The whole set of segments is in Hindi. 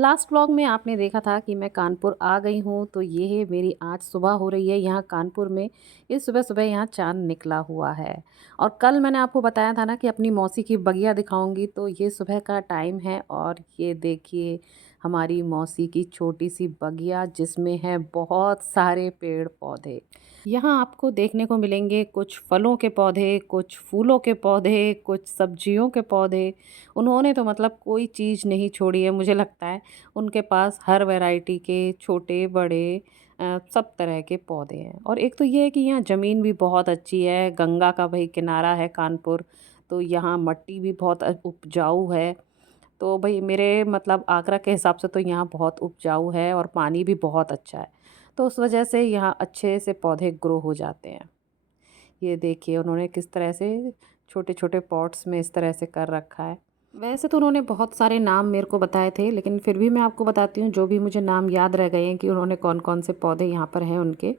लास्ट व्लॉग में आपने देखा था कि मैं कानपुर आ गई हूँ, तो ये है मेरी आज सुबह हो रही है यहाँ कानपुर में। ये सुबह-सुबह यहाँ चाँद निकला हुआ है। और कल मैंने आपको बताया था ना कि अपनी मौसी की बगिया दिखाऊँगी, तो ये सुबह का टाइम है और ये देखिए हमारी मौसी की छोटी-सी बगिया जिसमें है बहुत सारे पेड़-पौधे। यहाँ आपको देखने को मिलेंगे कुछ फलों के पौधे, कुछ फूलों के पौधे, कुछ सब्जियों के पौधे। उन्होंने तो मतलब कोई चीज़ नहीं छोड़ी है, मुझे लगता है उनके पास हर वैरायटी के छोटे बड़े सब तरह के पौधे हैं। और एक तो ये है कि यहाँ ज़मीन भी बहुत अच्छी है, गंगा का भाई किनारा है कानपुर, तो यहाँ मिट्टी भी बहुत उपजाऊ है। तो भई मेरे मतलब आगरा के हिसाब से तो यहाँ बहुत उपजाऊ है और पानी भी बहुत अच्छा है। तो उस वजह से यहाँ अच्छे से पौधे ग्रो हो जाते हैं। ये देखिए उन्होंने किस तरह से छोटे-छोटे पॉट्स में इस तरह से कर रखा है। वैसे तो उन्होंने बहुत सारे नाम मेरे को बताए थे, लेकिन फिर भी मैं आपको बताती हूँ जो भी मुझे नाम याद रह गए हैं कि उन्होंने कौन-कौन से पौधे यहाँ पर हैं उनके।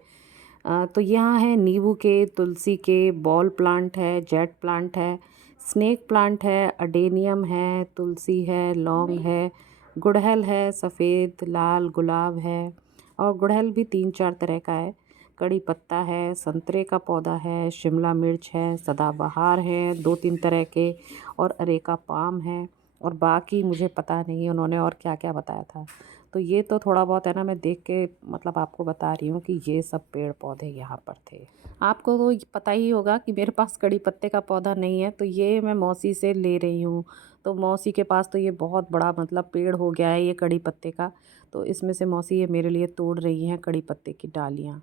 तो यहाँ है नींबू के, तुलसी के, बॉल प्लांट है, जेट प्लांट है, स्नेक प्लांट है, अडेनियम है, तुलसी है, लौंग है, गुड़हल है, सफ़ेद, लाल गुलाब है और गुड़हल भी 3-4 तरह का है। कड़ी पत्ता है, संतरे का पौधा है, शिमला मिर्च है, सदाबहार है 2-3 तरह के और अरेका पाम है और बाकी मुझे पता नहीं उन्होंने और क्या-क्या बताया था। तो ये तो थोड़ा बहुत है ना मैं देख के मतलब आपको बता रही हूँ कि ये सब पेड़ पौधे यहाँ पर थे। आपको तो पता ही होगा कि मेरे पास कड़ी पत्ते का पौधा नहीं है, तो ये मैं मौसी से ले रही हूँ। तो मौसी के पास तो ये बहुत बड़ा मतलब पेड़ हो गया है ये कड़ी पत्ते का, तो इसमें से मौसी ये मेरे लिए तोड़ रही हैं कड़ी पत्ते की डालियाँ।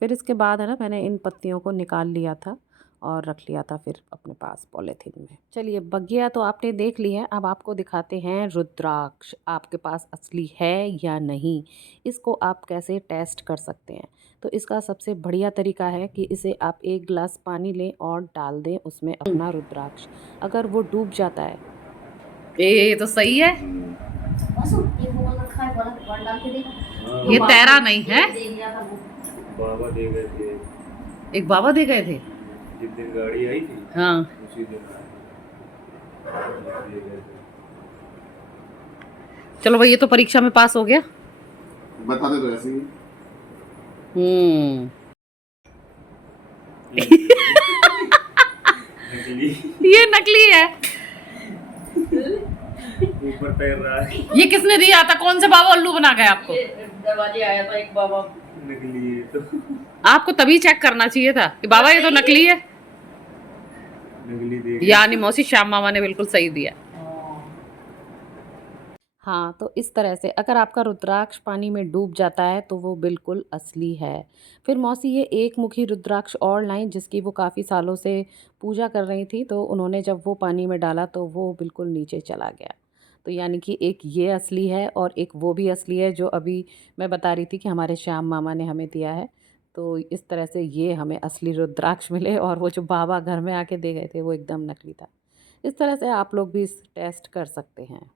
फिर इसके बाद है ना मैंने इन पत्तियों को निकाल लिया था और रख लिया था फिर अपने पास पॉलीथीन में। चलिए बगिया तो आपने देख ली है, अब आपको दिखाते हैं रुद्राक्ष आपके पास असली है या नहीं। इसको आप कैसे टेस्ट कर सकते हैं। तो इसका सबसे बढ़िया तरीका है कि इसे आप 1 गिलास पानी लें और डाल दें उसमें अपना रुद्राक्ष। अगर वो डूब जाता है ये तो सही है। ये तैरा नहीं है। बाबा दे गए थे। एक बाबा दे गए थे। जिस दिन गाड़ी आई थी हाँ उसी दिन दे गए थे। चलो भाई ये तो परीक्षा में पास हो गया। बता दे तो ऐसे ही हम्म नकली ये नकली है। ऊपर तैर रहा है। ये किसने दिया था, कौन से बाबा उल्लू बना गए आपको? दरवाजे आया था एक बाबा। नकली है तो आपको तभी चेक करना चाहिए था कि बाबा ये तो नकली है। नकली दे यानी मौसी श्याम मामा ने बिल्कुल सही दिया। हाँ, तो इस तरह से अगर आपका रुद्राक्ष पानी में डूब जाता है तो वो बिल्कुल असली है। फिर मौसी ये एक मुखी रुद्राक्ष और लाईं जिसकी वो काफ़ी सालों से पूजा कर रही थी, तो उन्होंने जब वो पानी में डाला तो वो बिल्कुल नीचे चला गया। तो यानी कि एक ये असली है और एक वो भी असली है जो अभी मैं बता रही थी कि हमारे श्याम मामा ने हमें दिया है। तो इस तरह से ये हमें असली रुद्राक्ष मिले और वो जो बाबा घर में आके दे गए थे वो एकदम नकली था। इस तरह से आप लोग भी इस टेस्ट कर सकते हैं।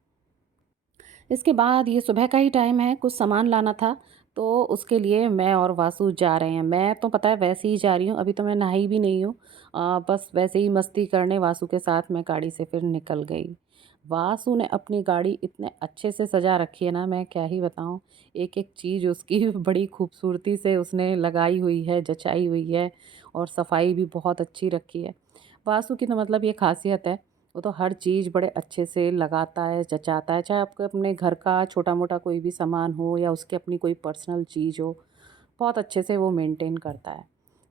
इसके बाद ये सुबह का ही टाइम है, कुछ सामान लाना था, तो उसके लिए मैं और वासु जा रहे हैं। मैं तो पता है वैसे ही जा रही हूँ, अभी तो मैं नहाई भी नहीं हूँ। बस वैसे ही मस्ती करने वासु के साथ मैं गाड़ी से फिर निकल गई। वासु ने अपनी गाड़ी इतने अच्छे से सजा रखी है ना, मैं क्या ही बताऊँ। एक-एक चीज़ उसकी बड़ी खूबसूरती से उसने लगाई हुई है, जचाई हुई है और सफाई भी बहुत अच्छी रखी है। वासु की तो मतलब ये ख़ासियत है, वो तो हर चीज़ बड़े अच्छे से लगाता है, जचाता है, चाहे आपको अपने घर का छोटा-मोटा कोई भी सामान हो या उसकी अपनी कोई पर्सनल चीज़ हो, बहुत अच्छे से वो मेंटेन करता है।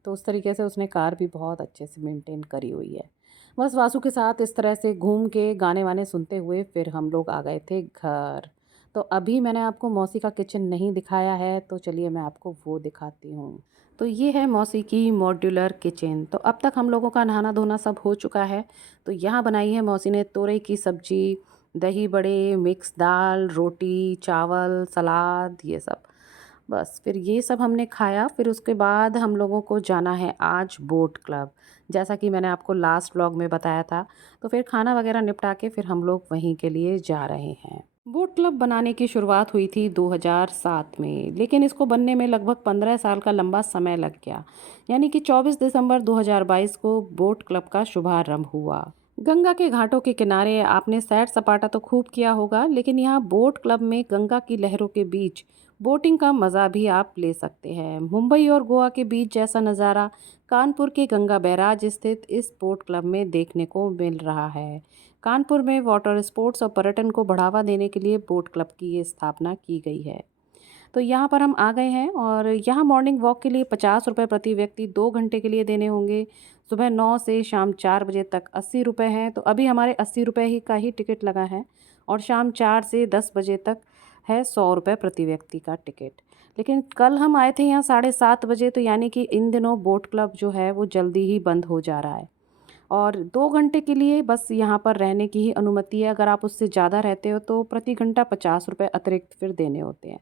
तो उस तरीके से उसने कार भी बहुत अच्छे से मेंटेन करी हुई है। बस वासु के साथ इस तरह से घूम के गाने-वाने सुनते हुए फिर हम लोग आ गए थे घर। तो अभी मैंने आपको मौसी का किचन नहीं दिखाया है, तो चलिए मैं आपको वो दिखाती हूँ। तो ये है मौसी की मॉड्यूलर किचन। तो अब तक हम लोगों का नहाना-धोना सब हो चुका है। तो यहाँ बनाई है मौसी ने तोरई की सब्ज़ी, दही बड़े, मिक्स दाल, रोटी, चावल, सलाद ये सब। बस फिर ये सब हमने खाया, फिर उसके बाद हम लोगों को जाना है आज बोट क्लब। जैसा कि मैंने आपको लास्ट व्लॉग में बताया था, तो फिर खाना वगैरह निपटा के फिर हम लोग वहीं के लिए जा रहे हैं। बोट क्लब बनाने की शुरुआत हुई थी 2007 में, लेकिन इसको बनने में लगभग 15 साल का लंबा समय लग गया। यानी कि 24 दिसंबर 2022 को बोट क्लब का शुभारंभ हुआ। गंगा के घाटों के किनारे आपने सैर सपाटा तो खूब किया होगा, लेकिन यहाँ बोट क्लब में गंगा की लहरों के बीच बोटिंग का मज़ा भी आप ले सकते हैं। मुंबई और गोवा के बीच जैसा नज़ारा कानपुर के गंगा बैराज स्थित इस बोट क्लब में देखने को मिल रहा है। कानपुर में वाटर स्पोर्ट्स और पर्यटन को बढ़ावा देने के लिए बोट क्लब की ये स्थापना की गई है। तो यहाँ पर हम आ गए हैं और यहाँ मॉर्निंग वॉक के लिए 50 रुपये प्रति व्यक्ति 2 घंटे के लिए देने होंगे। सुबह 9 से शाम 4 बजे तक 80 रुपये हैं। तो अभी हमारे 80 रुपये ही का ही टिकट लगा है और शाम 4 से 10 बजे तक है 100 रुपये प्रति व्यक्ति का टिकट। लेकिन कल हम आए थे यहाँ 7:30 बजे, तो यानी कि इन दिनों बोट क्लब जो है वो जल्दी ही बंद हो जा रहा है और 2 घंटे के लिए बस यहाँ पर रहने की ही अनुमति है। अगर आप उससे ज़्यादा रहते हो तो प्रति घंटा 50 रुपये अतिरिक्त फिर देने होते हैं।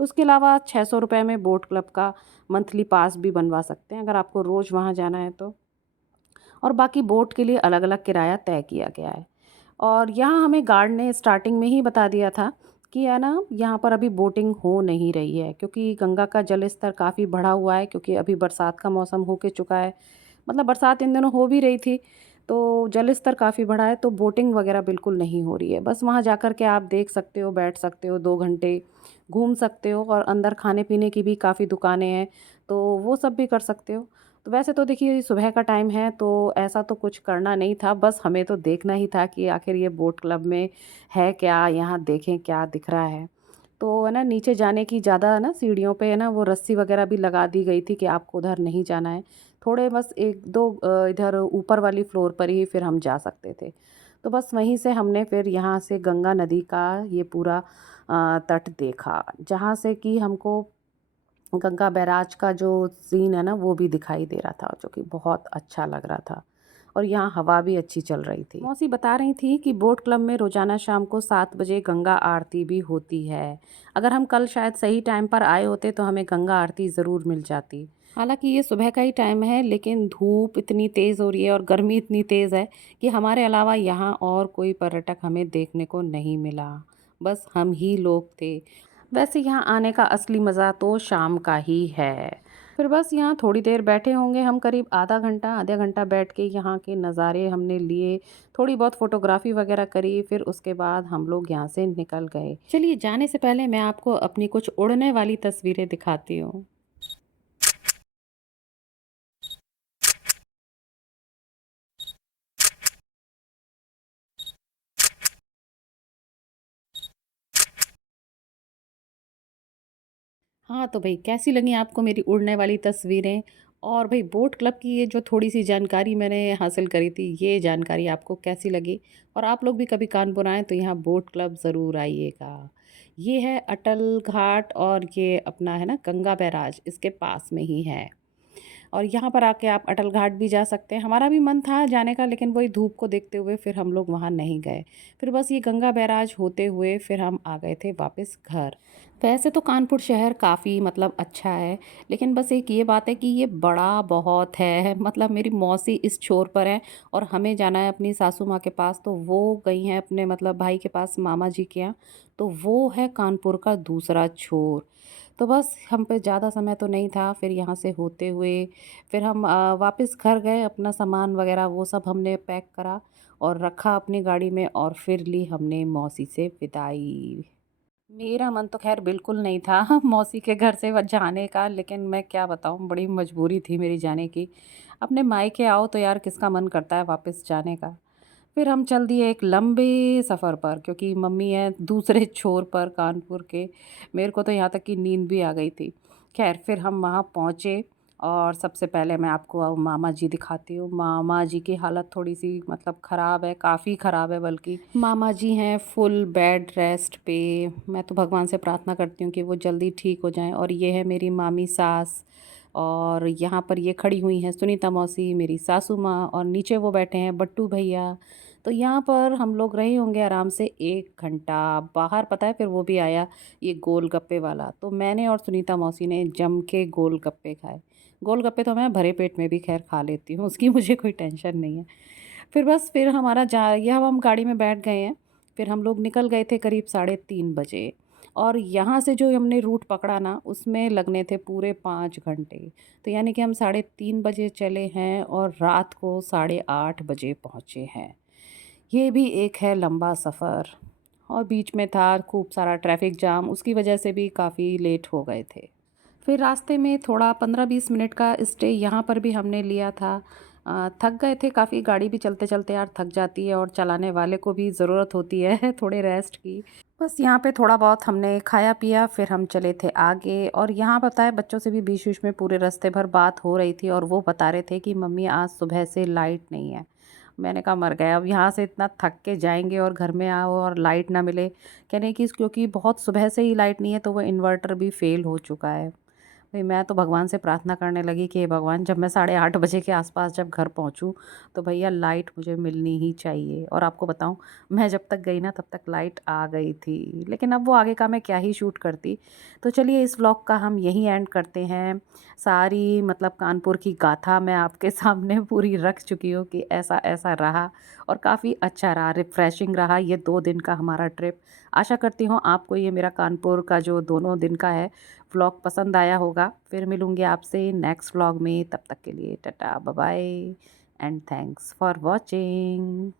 उसके अलावा 600 रुपये में बोट क्लब का मंथली पास भी बनवा सकते हैं अगर आपको रोज़ वहाँ जाना है तो। और बाकी बोट के लिए अलग अलग किराया तय किया गया है। और यहाँ हमें गार्ड ने स्टार्टिंग में ही बता दिया था कि है ना, यहाँ पर अभी बोटिंग हो नहीं रही है क्योंकि गंगा का जल स्तर काफ़ी बढ़ा हुआ है, क्योंकि अभी बरसात का मौसम हो के चुका है। मतलब बरसात इन दिनों हो भी रही थी, तो जल स्तर काफ़ी बढ़ा है, तो बोटिंग वगैरह बिल्कुल नहीं हो रही है। बस वहाँ जा कर के आप देख सकते हो, बैठ सकते हो, 2 घंटे घूम सकते हो और अंदर खाने पीने की भी काफ़ी दुकानें हैं, तो वो सब भी कर सकते हो। तो वैसे तो देखिए सुबह का टाइम है तो ऐसा तो कुछ करना नहीं था, बस हमें तो देखना ही था कि आखिर ये बोट क्लब में है क्या, यहाँ देखें क्या दिख रहा है। तो है ना, नीचे जाने की ज़्यादा ना सीढ़ियों पे है ना वो रस्सी वगैरह भी लगा दी गई थी कि आपको उधर नहीं जाना है। थोड़े बस 1-2 इधर ऊपर वाली फ्लोर पर ही फिर हम जा सकते थे। तो बस वहीं से हमने फिर यहाँ से गंगा नदी का ये पूरा तट देखा, जहाँ से कि हमको गंगा बैराज का जो सीन है ना वो भी दिखाई दे रहा था, जो कि बहुत अच्छा लग रहा था। और यहाँ हवा भी अच्छी चल रही थी। मौसी बता रही थी कि बोट क्लब में रोज़ाना शाम को 7 बजे गंगा आरती भी होती है। अगर हम कल शायद सही टाइम पर आए होते तो हमें गंगा आरती ज़रूर मिल जाती। हालांकि ये सुबह का ही टाइम है, लेकिन धूप इतनी तेज़ हो रही है और गर्मी इतनी तेज़ है कि हमारे अलावा यहाँ और कोई पर्यटक हमें देखने को नहीं मिला। बस हम ही लोग थे। वैसे यहाँ आने का असली मज़ा तो शाम का ही है। फिर बस यहाँ थोड़ी देर बैठे होंगे हम, करीब आधा घंटा बैठ के यहाँ के नज़ारे हमने लिए, थोड़ी बहुत फ़ोटोग्राफ़ी वगैरह करी, फिर उसके बाद हम लोग यहाँ से निकल गए। चलिए जाने से पहले मैं आपको अपनी कुछ उड़ने वाली तस्वीरें दिखाती हूँ। हाँ, तो भई कैसी लगी आपको मेरी उड़ने वाली तस्वीरें? और भई बोट क्लब की ये जो थोड़ी-सी जानकारी मैंने हासिल करी थी, ये जानकारी आपको कैसी लगी? और आप लोग भी कभी कानपुर आएँ तो यहाँ बोट क्लब ज़रूर आइएगा। ये है अटल घाट और ये अपना है ना गंगा बैराज, इसके पास में ही है। और यहाँ पर आके आप अटल घाट भी जा सकते हैं। हमारा भी मन था जाने का, लेकिन वही धूप को देखते हुए फिर हम लोग वहाँ नहीं गए। फिर बस ये गंगा बैराज होते हुए फिर हम आ गए थे वापस घर। वैसे तो कानपुर शहर काफ़ी मतलब अच्छा है, लेकिन बस एक ये बात है कि ये बड़ा बहुत है। मतलब मेरी मौसी इस छोर पर है और हमें जाना है अपनी सासू माँ के पास, तो वो गई हैं अपने मतलब भाई के पास, मामा जी के यहाँ। तो वो है कानपुर का दूसरा छोर। तो बस हम पे ज़्यादा समय तो नहीं था, फिर यहाँ से होते हुए फिर हम वापस घर गए, अपना सामान वगैरह वो सब हमने पैक करा और रखा अपनी गाड़ी में और फिर ली हमने मौसी से विदाई। मेरा मन तो ख़ैर बिल्कुल नहीं था मौसी के घर से जाने का, लेकिन मैं क्या बताऊँ, बड़ी मजबूरी थी मेरी जाने की। अपने मायके आओ तो यार किसका मन करता है वापस जाने का। फिर हम चल दिए एक लंबे सफ़र पर, क्योंकि मम्मी है दूसरे छोर पर कानपुर के। मेरे को तो यहाँ तक कि नींद भी आ गई थी। खैर फिर हम वहाँ पहुँचे और सबसे पहले मैं आपको मामा जी दिखाती हूँ। मामा जी की हालत थोड़ी सी मतलब ख़राब है, काफ़ी ख़राब है बल्कि। मामा जी हैं फुल बेड रेस्ट पे। मैं तो भगवान से प्रार्थना करती हूँ कि वो जल्दी ठीक हो जाएं। और ये है मेरी मामी सास, और यहाँ पर ये खड़ी हुई हैं सुनीता मौसी मेरी सासू माँ, और नीचे वो बैठे हैं बट्टू भैया। तो यहाँ पर हम लोग रहे होंगे आराम से 1 घंटा। बाहर पता है फिर वो भी आया ये गोलगप्पे वाला, तो मैंने और सुनीता मौसी ने जम के गोलगप्पे खाए। गोलगप्पे तो मैं भरे पेट में भी खैर खा लेती हूँ, उसकी मुझे कोई टेंशन नहीं है। फिर बस फिर हमारा जा यह अब हम गाड़ी में बैठ गए हैं। फिर हम लोग निकल गए थे करीब 3:30 बजे। और यहाँ से जो हमने रूट पकड़ा ना उसमें लगने थे पूरे 5 घंटे। तो यानी कि हम 3:30 बजे चले हैं और रात को 8:30 बजे पहुँचे हैं। ये भी एक है लंबा सफ़र। और बीच में था खूब सारा ट्रैफिक जाम, उसकी वजह से भी काफ़ी लेट हो गए थे। फिर रास्ते में थोड़ा 15-20 मिनट का स्टे यहाँ पर भी हमने लिया था। थक गए थे काफ़ी, गाड़ी भी चलते-चलते यार थक जाती है और चलाने वाले को भी ज़रूरत होती है थोड़े रेस्ट की। बस यहाँ पे थोड़ा बहुत हमने खाया पिया, फिर हम चले थे आगे। और यहाँ पता है बच्चों से भी बीच-बीच में पूरे रास्ते भर बात हो रही थी और वो बता रहे थे कि मम्मी आज सुबह से लाइट नहीं है। मैंने कहा मर गए, अब यहाँ से इतना थक के जाएँगे और घर में आओ और लाइट ना मिले। कह रहे हैं कि क्योंकि बहुत सुबह से ही लाइट नहीं है तो वो इन्वर्टर भी फ़ेल हो चुका है। भई मैं तो भगवान से प्रार्थना करने लगी कि हे भगवान, जब मैं 8:30 बजे के आस-पास जब घर पहुँचूँ तो भैया लाइट मुझे मिलनी ही चाहिए। और आपको बताऊँ, मैं जब तक गई ना तब तक लाइट आ गई थी। लेकिन अब वो आगे का मैं क्या ही शूट करती। तो चलिए इस व्लॉग का हम यहीं एंड करते हैं। सारी मतलब कानपुर की गाथा मैं आपके सामने पूरी रख चुकी हूँ कि ऐसा-ऐसा रहा और काफ़ी अच्छा रहा, रिफ्रेशिंग रहा ये 2 दिन का हमारा ट्रिप। आशा करती हूँ आपको ये मेरा कानपुर का जो दोनों दिन का है व्लॉग पसंद आया होगा। फिर मिलूँगी आपसे नेक्स्ट व्लॉग में, तब तक के लिए tata bye bye and thanks for watching.